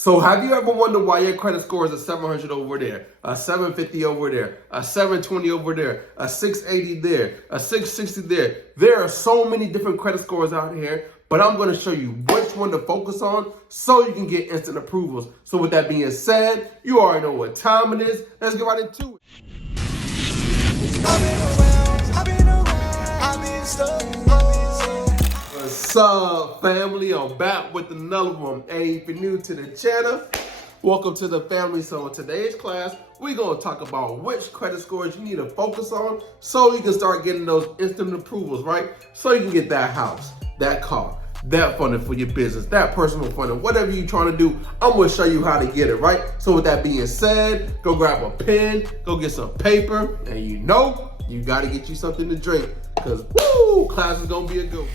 So have you ever wondered why your credit score is a 700 over there, a 750 over there, a 720 over there, a 680 there, a 660 there? There are so many different credit scores out here, but I'm going to show you which one to focus on so you can get instant approvals. So with that being said, you already know what time it is. Let's get right into it. What's up, family? I'm back with another one. Hey, if you're new to the channel, welcome to the family. So in today's class, we're going to talk about which credit scores you need to focus on so you can start getting those instant approvals, right? So you can get that house, that car, that funding for your business, that personal funding, whatever you're trying to do. I'm going to show you how to get it, right? So with that being said, go grab a pen, go get some paper, and you know you got to get you something to drink because, woo, class is going to be a good one.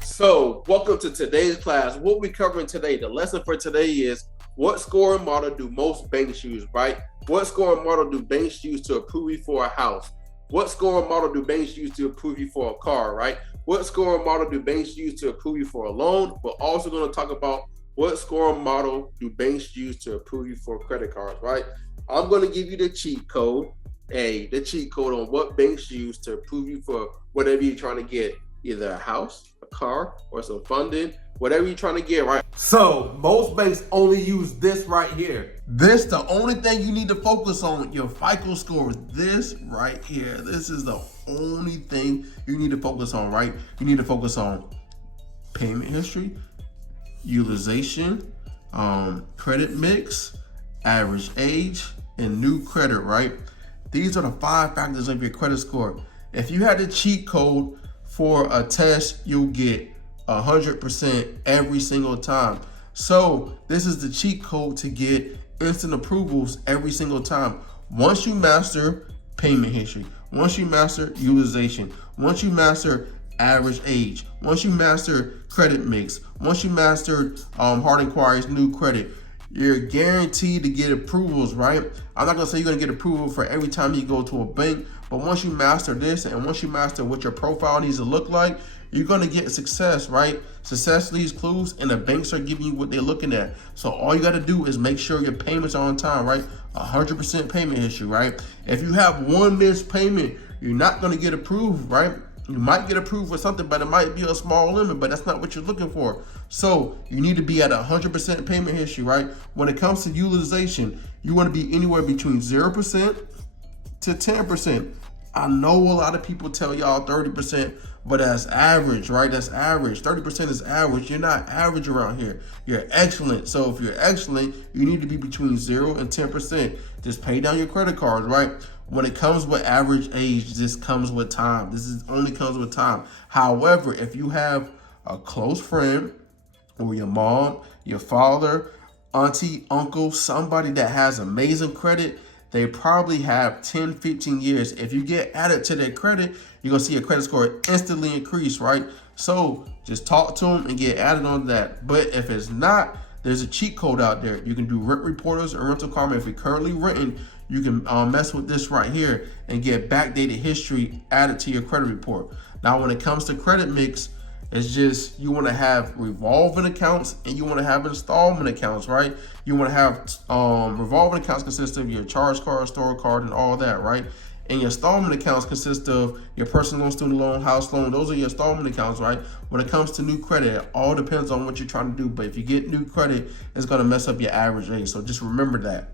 So, welcome to today's class. What we're covering today, the lesson for today is what scoring model do most banks use, right? What scoring model do banks use to approve you for a house? What scoring model do banks use to approve you for a car, right? What scoring model do banks use to approve you for a loan? We're also going to talk about what scoring model do banks use to approve you for credit cards, right? I'm going to give you the cheat code, the cheat code on what banks use to approve you for whatever you're trying to get, either a house, a car, or some funding, whatever you're trying to get, right? So most banks only use this right here. This, the only thing you need to focus on, your FICO score, this right here. This is the only thing you need to focus on, right? You need to focus on payment history, utilization, credit mix, average age, and new credit, right? These are the 5 factors of your credit score. If you had the cheat code for a test, you'll get 100% every single time. So this is the cheat code to get instant approvals every single time. Once you master payment history, once you master utilization, once you master average age, once you master credit mix, once you master hard inquiries, new credit, you're guaranteed to get approvals, right? I'm not gonna say you're gonna get approval for every time you go to a bank, but once you master this and once you master what your profile needs to look like, you're gonna get success, right? Success leaves clues and the banks are giving you what they're looking at. So all you gotta do is make sure your payments are on time, right? 100% payment history, right? If you have one missed payment, you're not gonna get approved, right? You might get approved for something, but it might be a small limit, but that's not what you're looking for. So you need to be at 100% payment history, right? When it comes to utilization, you want to be anywhere between 0% to 10%. I know a lot of people tell y'all 30%, but that's average, right? That's average. 30% is average. You're not average around here. You're excellent. So if you're excellent, you need to be between 0 and 10%. Just pay down your credit cards, right? When it comes with average age, this comes with time. Only comes with time. However, if you have a close friend or your mom, your father, auntie, uncle, somebody that has amazing credit, they probably have 10, 15 years. If you get added to their credit, you're going to see your credit score instantly increase, right? So just talk to them and get added on that. But if it's not, there's a cheat code out there. You can do Rent Reporters or Rental Karma. If you're currently renting, you can mess with this right here and get backdated history added to your credit report. Now, when it comes to credit mix, it's just you want to have revolving accounts and you want to have installment accounts, right? You want to have revolving accounts consist of your charge card, store card, and all that, right? And your installment accounts consist of your personal loan, student loan, house loan. Those are your installment accounts, right? When it comes to new credit, it all depends on what you're trying to do. But if you get new credit, it's going to mess up your average age. So just remember that.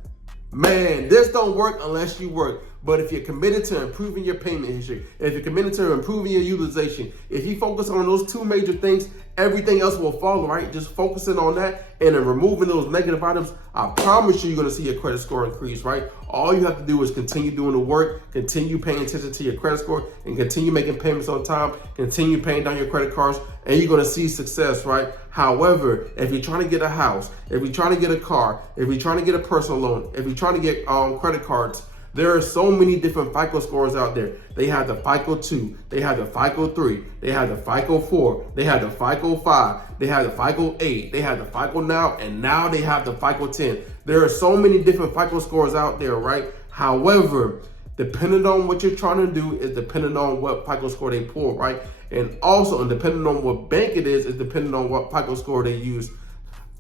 Man, this don't work unless you work. But if you're committed to improving your payment history, if you're committed to improving your utilization, if you focus on those 2 major things, everything else will follow, right? Just focusing on that and then removing those negative items, I promise you're going to see your credit score increase, right? All you have to do is continue doing the work, continue paying attention to your credit score, and continue making payments on time, continue paying down your credit cards, and you're going to see success, right? However, if you're trying to get a house, if you're trying to get a car, if you're trying to get a personal loan, if you're trying to get credit cards, there are so many different FICO scores out there. They have the FICO 2, they have the FICO 3, they have the FICO 4, they have the FICO 5, they have the FICO 8, they have the FICO Now, and now they have the FICO 10. There are so many different FICO scores out there, right? However, depending on what you're trying to do is depending on what FICO score they pull, right? And also, and depending on what bank it is depending on what FICO score they use.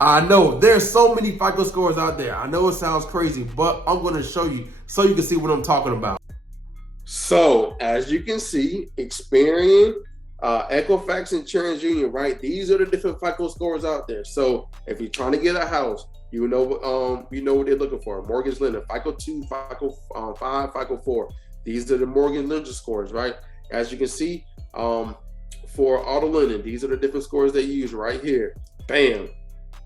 I know there's so many FICO scores out there. I know it sounds crazy, but I'm going to show you so you can see what I'm talking about. So as you can see, Experian, Equifax, and TransUnion, right? These are the different FICO scores out there. So if you're trying to get a house, you know what they're looking for. Mortgage lender, FICO 2, FICO 5, FICO 4. These are the mortgage lender scores, right? As you can see, for auto lending, these are the different scores they use right here. Bam.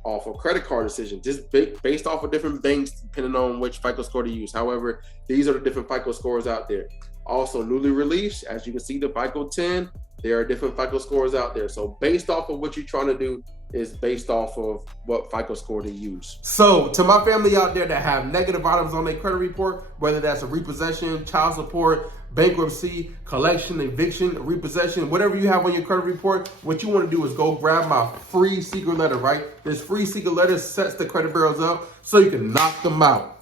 Off a credit card decision, just based off of different banks, depending on which FICO score to use. However, these are the different FICO scores out there. Also, newly released, as you can see, the FICO 10, there are different FICO scores out there. So based off of what you're trying to do is based off of what FICO score to use. So to my family out there that have negative items on their credit report, whether that's a repossession, child support, bankruptcy, collection, eviction, repossession, whatever you have on your credit report, what you want to do is go grab my free secret letter, right? This free secret letter sets the credit bureaus up so you can knock them out.